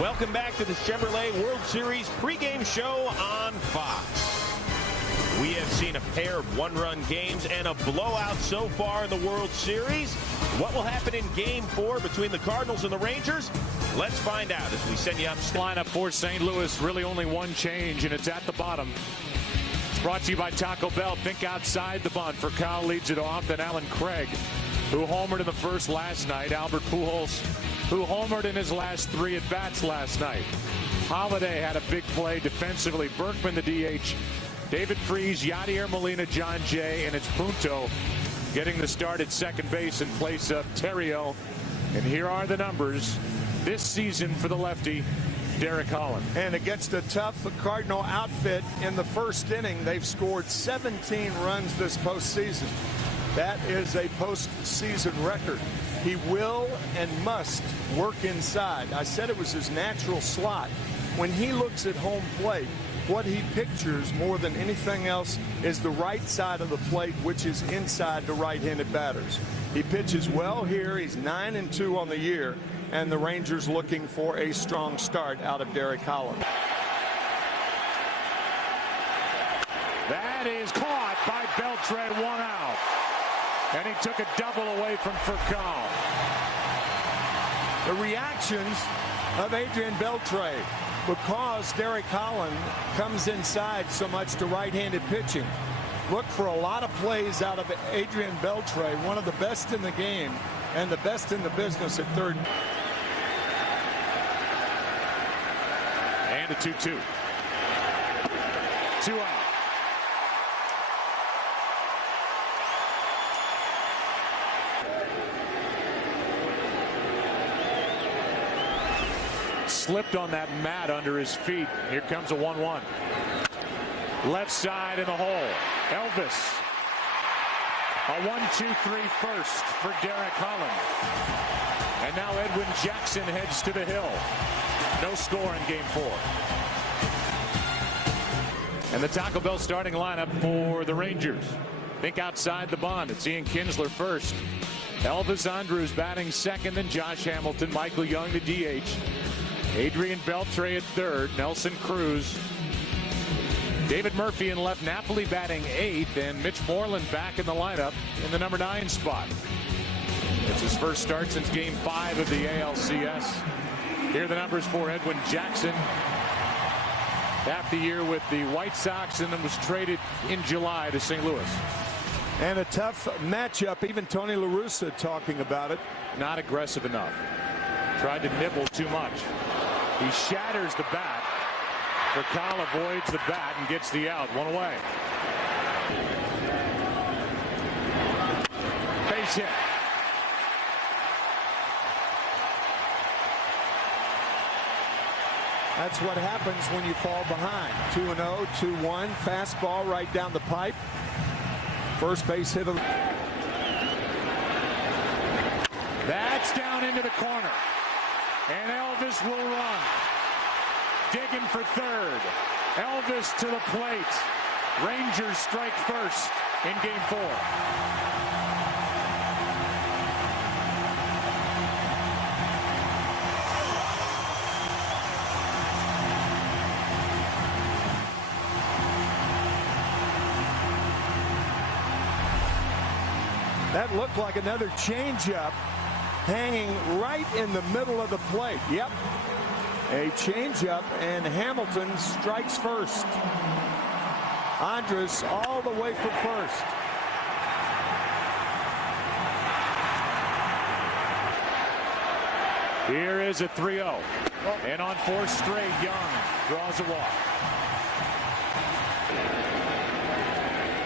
Welcome back to the Chevrolet World Series pregame show on Fox. We have seen a pair of one-run games and a blowout so far in the World Series. What will happen in Game 4 between the Cardinals and the Rangers? Let's find out as we send you up. Lineup for St. Louis, really only one change, and it's at the bottom. It's brought to you by Taco Bell. Think outside the bunt. For Kyle leads it off, then Alan Craig, who homered in the first last night. Albert Pujols, who homered in his last 3 at-bats last night. Holiday had a big play defensively. Berkman, the DH. David Freese, Yadier Molina, John Jay, and it's Punto getting the start at second base in place of Terrio. And here are the numbers this season for the lefty, Derek Holland. And against a tough Cardinal outfit in the first inning, they've scored 17 runs this postseason. That is a postseason record. He will and must work inside. I said it was his natural slot. When he looks at home plate, what he pictures more than anything else is the right side of the plate, which is inside the right-handed batters. He pitches well here. He's 9-2 on the year, and the Rangers looking for a strong start out of Derek Holland. That is caught by Beltre, 1 out. And he took a double away from Furcal. The reactions of Adrian Beltre, because Derek Holland comes inside so much to right-handed pitching. Look for a lot of plays out of Adrian Beltre, one of the best in the game and the best in the business at third. And a 2-2. 2 out. Slipped on that mat under his feet. Here comes a 1-1. Left side in the hole. Elvis. A 1-2-3 first for Derek Holland. And now Edwin Jackson heads to the hill. No score in Game 4. And the Taco Bell starting lineup for the Rangers. Think outside the bunt. It's Ian Kinsler first. Elvis Andrus batting second, and Josh Hamilton. Michael Young, the DH. Adrian Beltre at third. Nelson Cruz. David Murphy in left. Napoli batting 8th. And Mitch Moreland back in the lineup in the number 9 spot. It's his first start since Game 5 of the ALCS. Here are the numbers for Edwin Jackson. Half the year with the White Sox, and then was traded in July to St. Louis. And a tough matchup. Even Tony La Russa talking about it. Not aggressive enough. Tried to nibble too much. He shatters the bat. Furcal avoids the bat and gets the out. 1 away. Base hit. That's what happens when you fall behind. 2-0, 2-1. Fastball right down the pipe. First base hit. That's down into the corner. And Elvis will run. Digging for third. Elvis to the plate. Rangers strike first in Game 4. That looked like another changeup hanging right in the middle of the plate. Yep. A changeup, and Hamilton strikes first. Andrus all the way from first. Here is a 3-0. And on 4 straight, Young draws a walk.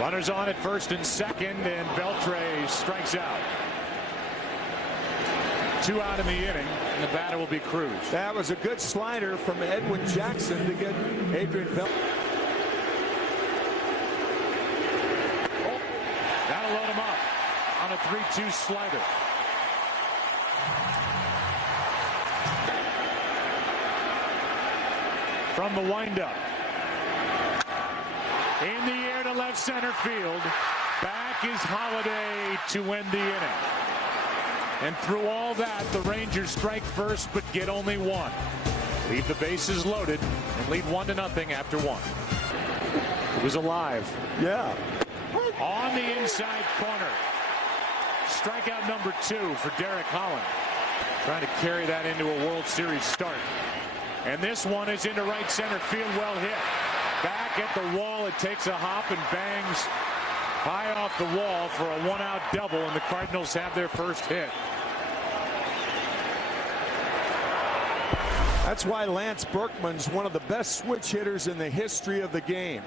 Runners on at first and second, and Beltre strikes out. 2 out in the inning, and the batter will be Cruz. That was a good slider from Edwin Jackson to get Adrian Beltre. That'll load him up on a 3-2 slider. From the windup. In the air to left center field. Back is Holiday to end the inning. And through all that, the Rangers strike first but get only 1. leave the bases loaded and lead 1-0 after 1. It was alive. Yeah. On the inside corner. Strikeout number 2 for Derek Holland. Trying to carry that into a World Series start. And this one is into right center field, well hit. Back at the wall, it takes a hop and bangs high off the wall for a 1-out double, and the Cardinals have their first hit. That's why Lance Berkman's one of the best switch hitters in the history of the game.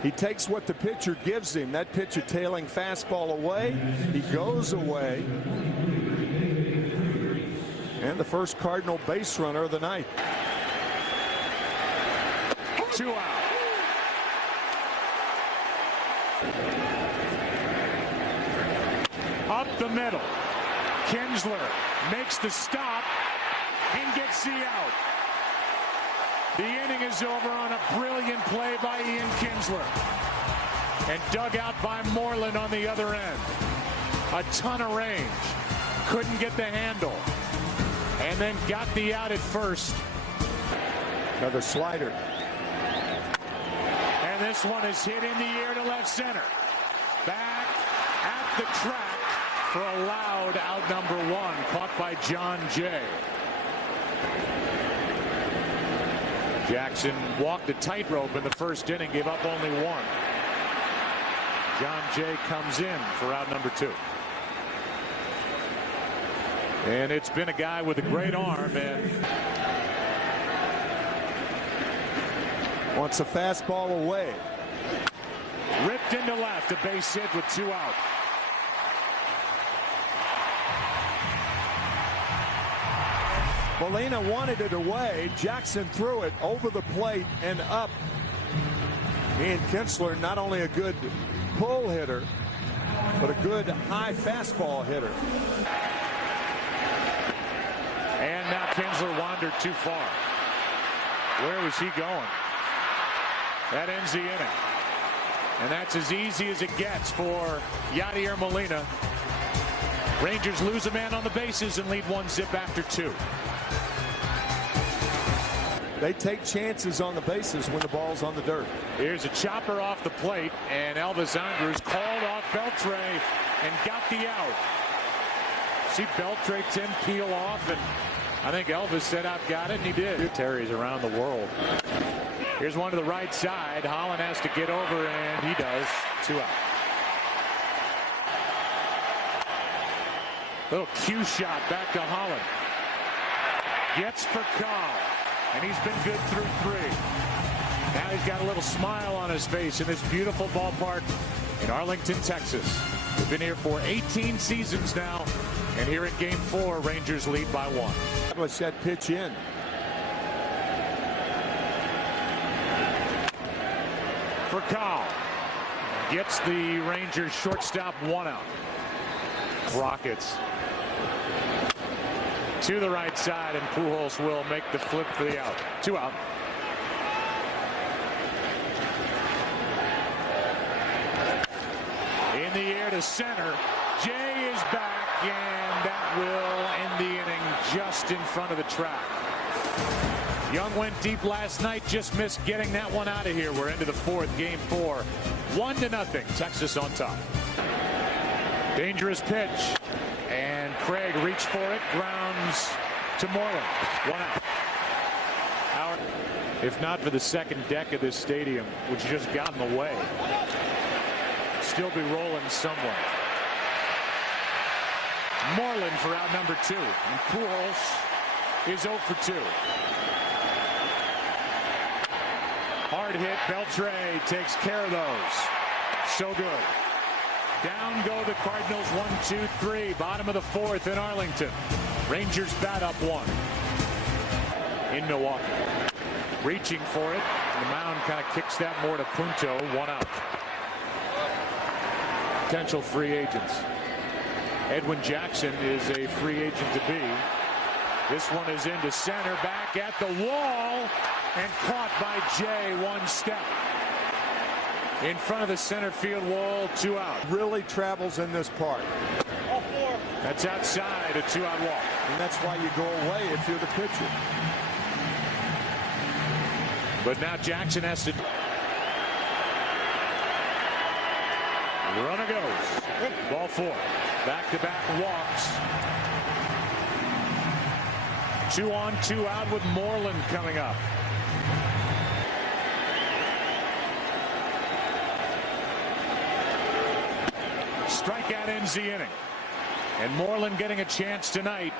He takes what the pitcher gives him. That pitcher tailing fastball away. He goes away. And the first Cardinal base runner of the night. 2 out. Up the middle. Kinsler makes the stop and gets the out. The inning is over on a brilliant play by Ian Kinsler. And dug out by Moreland on the other end. A ton of range. Couldn't get the handle. And then got the out at first. Another slider. And this one is hit in the air to left center. Back at the track for a loud out number 1, caught by John Jay. Jackson walked a tightrope in the first inning, gave up only 1. John Jay comes in for out number 2. And it's been a guy with a great arm, and wants a fastball away. Ripped into left, a base hit with 2 out. Molina wanted it away. Jackson threw it over the plate and up. Ian Kinsler, not only a good pull hitter, but a good high fastball hitter. And now Kinsler wandered too far. Where was he going? That ends the inning. And that's as easy as it gets for Yadier Molina. Rangers lose a man on the bases and lead 1-0 after 2. They take chances on the bases when the ball's on the dirt. Here's a chopper off the plate, and Elvis Andrus called off Beltre and got the out. See Beltre 10 peel off, and I think Elvis said, "I've got it," and he did. Terry's around the world. Here's one to the right side. Holland has to get over, and he does. 2 out. Little cue shot back to Holland. Gets for Cobb, and he's been good through 3. Now he's got a little smile on his face in this beautiful ballpark in Arlington, Texas. We've been here for 18 seasons now, and here in Game 4, Rangers lead by 1. Let's that pitch in. For Cobb. Gets the Rangers shortstop 1 out. Rockets to the right side, and Pujols will make the flip for the out. 2 out. In the air to center. Jay is back, and that will end the inning just in front of the track. Young went deep last night, just missed getting that one out of here. We're into the 4th, Game 4. 1-0, Texas on top. Dangerous pitch, and Craig reached for it, grounds to Moreland. 1 out. If not for the second deck of this stadium, which just got in the way, still be rolling somewhere. Moreland for out number 2, and Pujols is 0 for 2. Hard hit. Beltre takes care of those. So good. Down go the Cardinals. 1, 2, 3. Bottom of the 4th in Arlington. Rangers bat up 1 in Milwaukee. Reaching for it. The mound kind of kicks that more to Punto. 1 out. Potential free agents. Edwin Jackson is a free agent to be. This one is into center, back at the wall, and caught by Jay 1 step. In front of the center field wall, 2 out. Really travels in this park. That's outside, a 2-out walk. And that's why you go away if you're the pitcher. But now Jackson has to. The runner goes. Ball 4. Back-to-back walks. 2 on, 2 out with Moreland coming up. Strikeout ends the inning. And Moreland getting a chance tonight.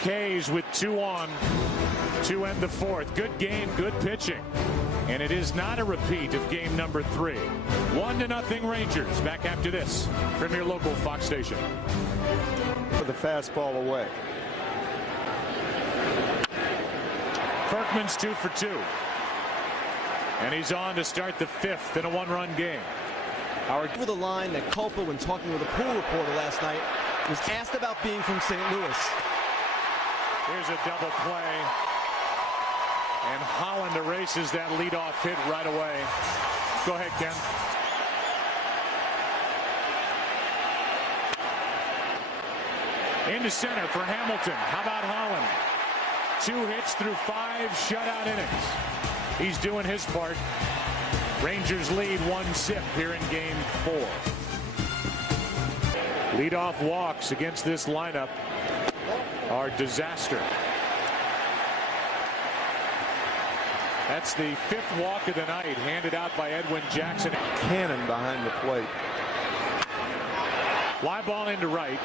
K's with 2 on to end the 4th. Good game, good pitching. And it is not a repeat of game number 3. 1-0 Rangers. Back after this from your local Fox station. For the fastball away. Kirkman's 2 for 2. And he's on to start the 5th in a 1-run game. Over the line that Culpa, when talking with a pool reporter last night, was asked about being from St. Louis. Here's a double play. And Holland erases that leadoff hit right away. Go ahead, Ken. Into center for Hamilton. How about Holland? 2 hits through 5 shutout innings. He's doing his part. Rangers lead 1-0 here in game 4. Leadoff walks against this lineup are disaster. That's the 5th walk of the night, handed out by Edwin Jackson. Cannon behind the plate. Fly ball into right.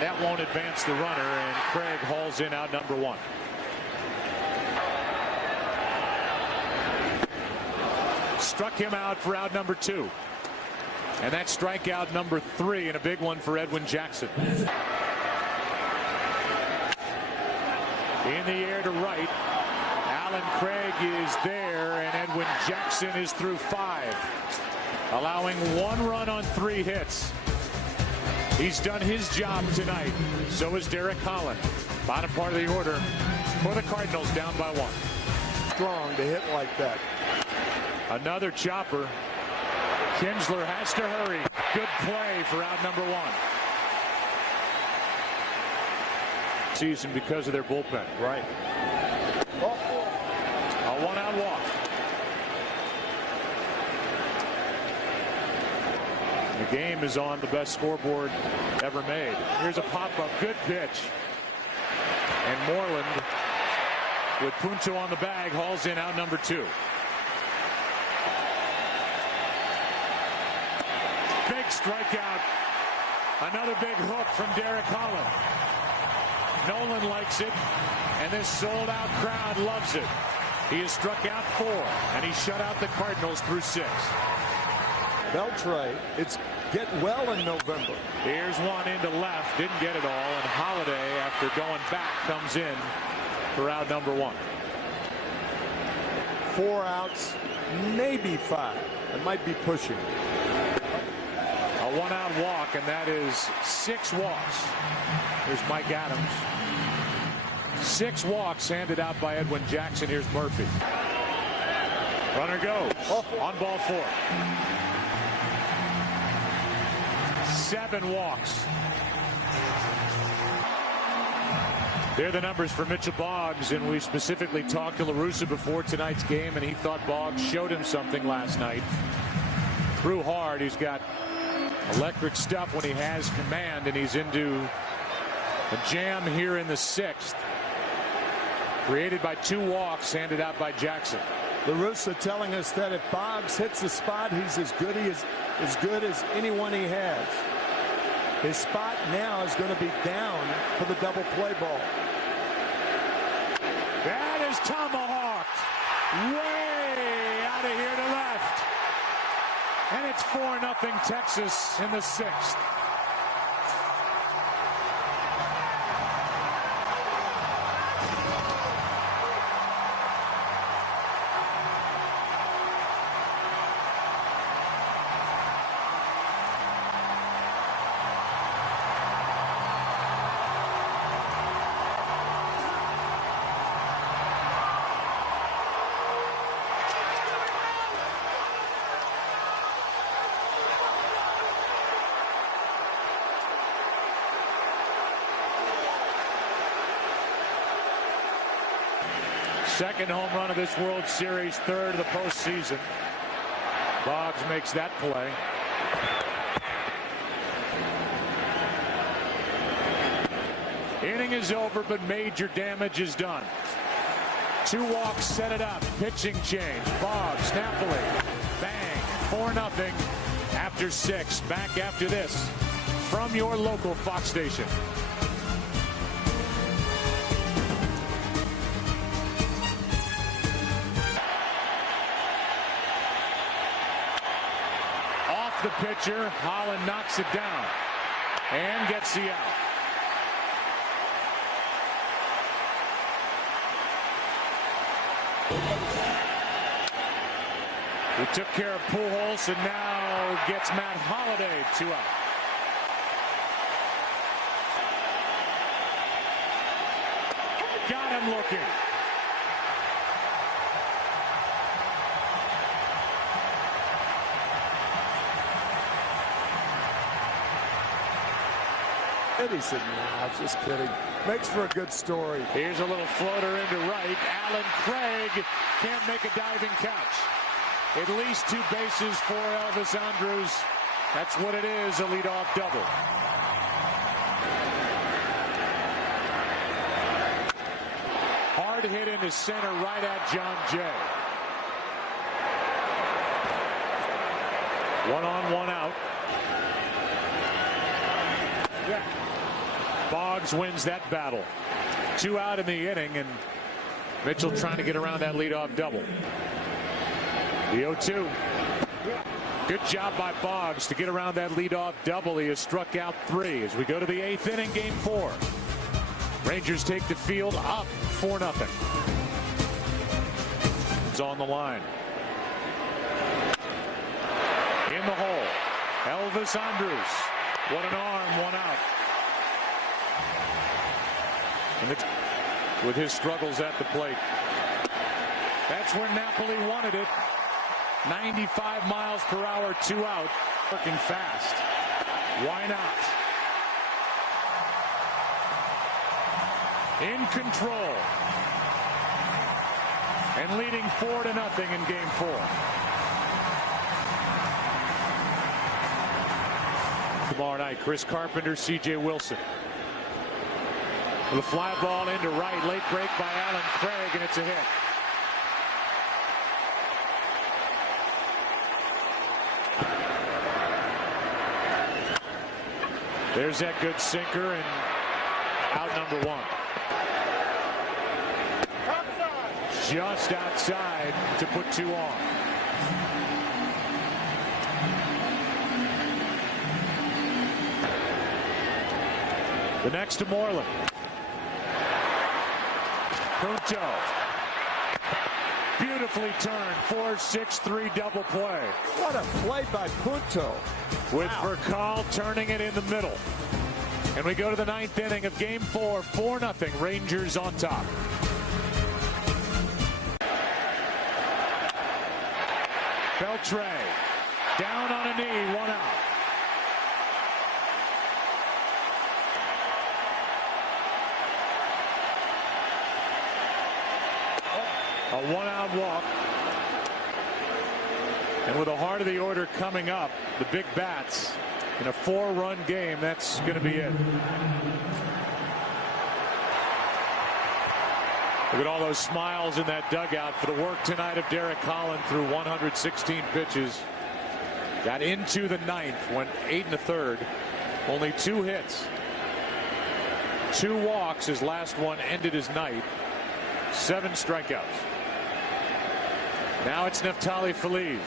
That won't advance the runner, and Craig hauls in out number 1. Struck him out for out number 2. And that's strikeout number 3, and a big one for Edwin Jackson. In the air to right. Alan Craig is there, and Edwin Jackson is through 5, allowing 1 run on 3 hits. He's done his job tonight. So is Derek Holland. Bottom part of the order for the Cardinals, down by 1. Strong to hit like that. Another chopper. Kinsler has to hurry. Good play for out number 1. Season because of their bullpen. Right. A 1-out walk. The game is on the best scoreboard ever made. Here's a pop-up. Good pitch. And Moreland, with Punto on the bag, hauls in out number 2. Big strikeout. Another big hook from Derek Holland. Nolan likes it, and this sold-out crowd loves it. He has struck out 4, and he shut out the Cardinals through 6. Beltre, it's get well in November. Here's one into left, didn't get it all, and Holiday, after going back, comes in for out number 1. 4 outs, maybe 5. It might be pushing. A 1-out walk, and that is 6 walks. Here's Mike Adams. 6 walks handed out by Edwin Jackson. Here's Murphy. Runner goes on ball 4. 7 walks. They're the numbers for Mitchell Boggs, and we specifically talked to La Russa before tonight's game, and he thought Boggs showed him something last night. Threw hard. He's got electric stuff when he has command, and he's into a jam here in the 6th. Created by 2 walks handed out by Jackson. La Russa telling us that if Boggs hits the spot, he's as good as anyone he has. His spot now is going to be down for the double play ball. That is tomahawked way out of here to left. And it's 4-0 Texas in the 6th. Second home run of this World Series, third of the postseason. Boggs makes that play. Inning is over, but major damage is done. 2 walks set it up. Pitching change. Boggs, Napoli. Bang. 4-0 after 6. Back after this from your local Fox station. Off the pitcher. Holland knocks it down and gets the out. He took care of Pujols and now gets Matt Holliday 2 out. Got him looking. He said, nah, just kidding. Makes for a good story. Here's a little floater into right. Alan Craig can't make a diving catch. At least 2 bases for Elvis Andrus. That's what it is, a leadoff double. Hard hit into center right at John Jay. 1 on, 1 out. Yeah. Boggs wins that battle. 2 out in the inning, and Mitchell trying to get around that leadoff double. The 0-2. Good job by Boggs to get around that leadoff double. He has struck out 3 as we go to the 8th inning, game 4. Rangers take the field up 4-0. It's on the line. In the hole. Elvis Andrus. What an arm, 1 out. And with his struggles at the plate. That's where Napoli wanted it. 95 miles per hour, 2 out. Working fast. Why not? In control. And leading 4-0 in game 4. Tomorrow night, Chris Carpenter, C.J. Wilson. With a fly ball into right. Late break by Alan Craig, and it's a hit. There's that good sinker, and out number 1. Just outside to put 2 on. The next to Moreland. Punto. Beautifully turned. 4-6-3 double play. What a play by Punto. With Vercal turning it in the middle. And we go to the 9th inning of game 4. 4-0. Rangers on top. Beltre. Down on a knee. 1 out. A 1-out walk. And with the heart of the order coming up, the big bats in a 4-run game, that's going to be it. Look at all those smiles in that dugout for the work tonight of Derek Holland through 116 pitches. Got into the 9th, went 8 1/3. Only 2 hits. 2 walks. His last one ended his night. 7 strikeouts. Now it's Neftali Feliz.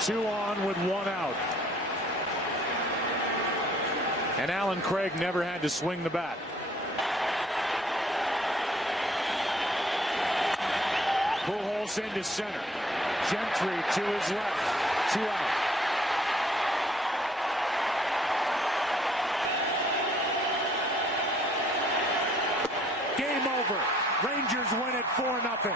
Two on with 1 out. And Alan Craig never had to swing the bat. Pujols into center. Gentry to his left. 2 out. Game over. Rangers win it 4-0.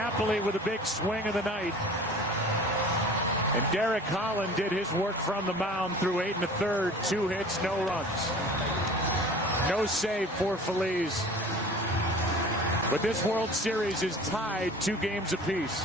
Napoli with a big swing of the night. And Derek Holland did his work from the mound through 8 1/3, 2 hits, no runs. No save for Feliz. But this World Series is tied 2 games apiece.